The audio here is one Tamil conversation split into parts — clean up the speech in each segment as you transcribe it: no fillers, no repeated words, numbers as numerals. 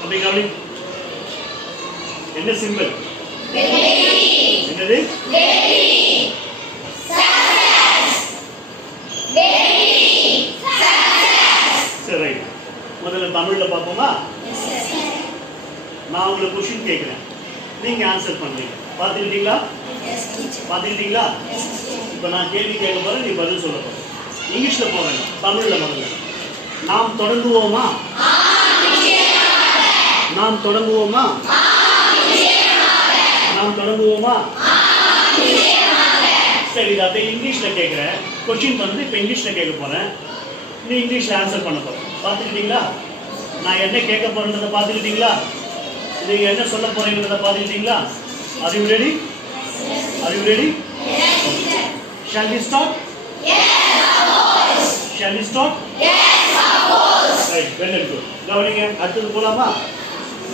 அப்படி கவனி. என்ன சிம்பிள்? என்னது? சரி ரைட். முதல்ல தமிழ்ல பார்ப்போமா? நான் உங்களுக்கு கொஸ்டின் கேட்கிறேன், நீங்க ஆன்சர் பண்றீங்க. பார்த்துக்கிட்டீங்களா? பார்த்துக்கிட்டீங்களா? இப்போ நான் கேள்வி கேட்க போறேன், நீ பதில் சொல்ல போற. இங்கிலீஷ்ல போறேன், தமிழ்ல முதல்ல. நாம் தொடங்குவோமா? நாம் தொடங்குவோமா? நாம் தொடங்குவோமா? சரி, அதை இங்கிலீஷ்ல கேட்கிறேன். கொஸ்டின் வந்து இப்போ இங்கிலீஷ்ல கேட்க போறேன், நீ இங்கிலீஷ்ல ஆன்சர் பண்ண போற. பார்த்துக்கிட்டீங்களா? நான் என்ன கேட்க போறேன்றதை பார்த்துக்கிட்டீங்களா? நீங்க என்ன சொல்ல போறீங்கன்றதை பார்த்துக்கிட்டீங்களா? Are you ready? Are you ready? Yes, sir. Shall we start? Yes, of course. Shall we start? Yes, of course. Right, very good. கவனிங்க, அடுத்தது போலாமா?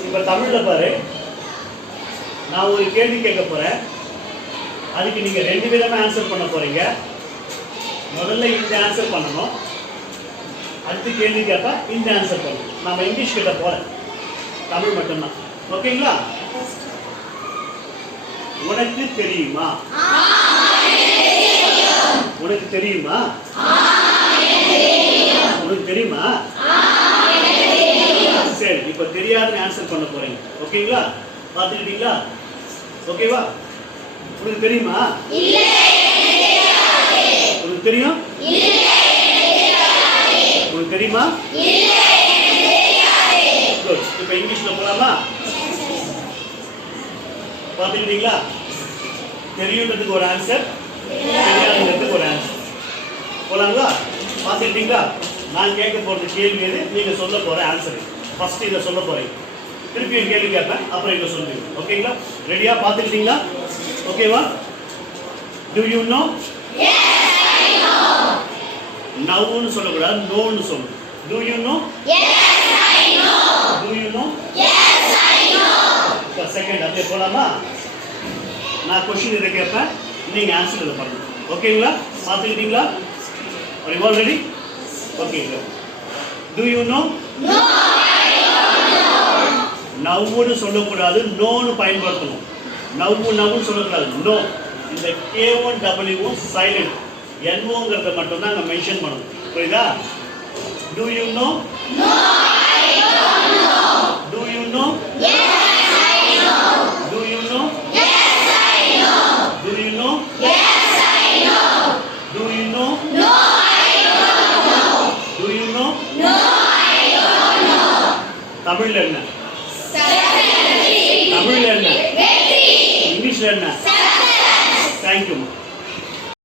இப்போ தமிழ்ல பாரு, நான் ஒரு கேள்வி கேட்க போறேன், அதுக்கு நீங்க ரெண்டு விதமா ஆன்சர் பண்ண போறீங்க. முதல்ல இந்த ஆன்சர் பண்ணணும், அடுத்து கேள்வி கேட்பா இந்த ஆன்சர் பண்ணணும். நாம இங்கிலீஷ் கிட்ட போறேன், தமிழ் மட்டும்தான். ஓகேங்களா? உனக்கு தெரியுமா? உனக்கு தெரியுமா? உனக்கு தெரியுமா? சரி, இப்ப தெரியாதுன்னு ஆன்சர் பண்ண போறீங்க. ஓகேங்களா? பார்த்துக்கிட்டீங்களா? ஓகேவா? உனக்கு தெரியுமா? உனக்கு தெரியும்? உனக்கு தெரியுமா? இப்ப இங்கிலீஷ்ல போலாமா? பார்த்துக்கிட்டீங்களா? தெரியுன்றதுக்கு ஒரு ஆன்சர், தெரியாதுன்றதுக்கு ஒரு ஆன்சர். போலாங்களா? பார்த்துக்கிட்டீங்களா? நான் கேட்க போறது கேள்வி எது, நீங்க சொல்ல போற ஆன்சர். ஃபர்ஸ்ட் இதை சொல்ல போறீங்க, திருப்பி கேள்வி கேட்பேன், அப்புறம் இதை சொல்லுவீங்க. ஓகேங்களா? ரெடியா? பார்த்துக்கிட்டீங்களா? ஓகேவா? To you know? நவ்னு சொல்லக்கூடாது, நோன்னு சொல்லணும். To you know? To you know? Second அப்படியே போலாமா? நான் கொஸ்டின் இதை கேட்பேன், நீங்க ஆன்சர் இதை பண்ணணும். ஓகேங்களா? பார்த்துக்கிட்டீங்களா? Are you all ready? Okay, go. Do you know? No, I don't know. நவ்வுன்னு சொல்லக்கூடாது, நோன்னு பயன்படுத்தணும். நவ்வுன்னு சொல்லக்கூடாது, நோ. இந்த K1 W சைலண்ட், NOங்கிறத மட்டும் தான் மென்ஷன் பண்ணணும். புரியுதா? Do you know? No, I don't know. Do you know? Yes, I know. Do you know? Yes, I know. Do you know? Yes, I know. Do you know? No, I don't know. Do you know? No, I don't know. தமிழ்ல என்ன? தமிழ்ல என்ன? இங்கிலீஷ்ல என்ன? Thank you.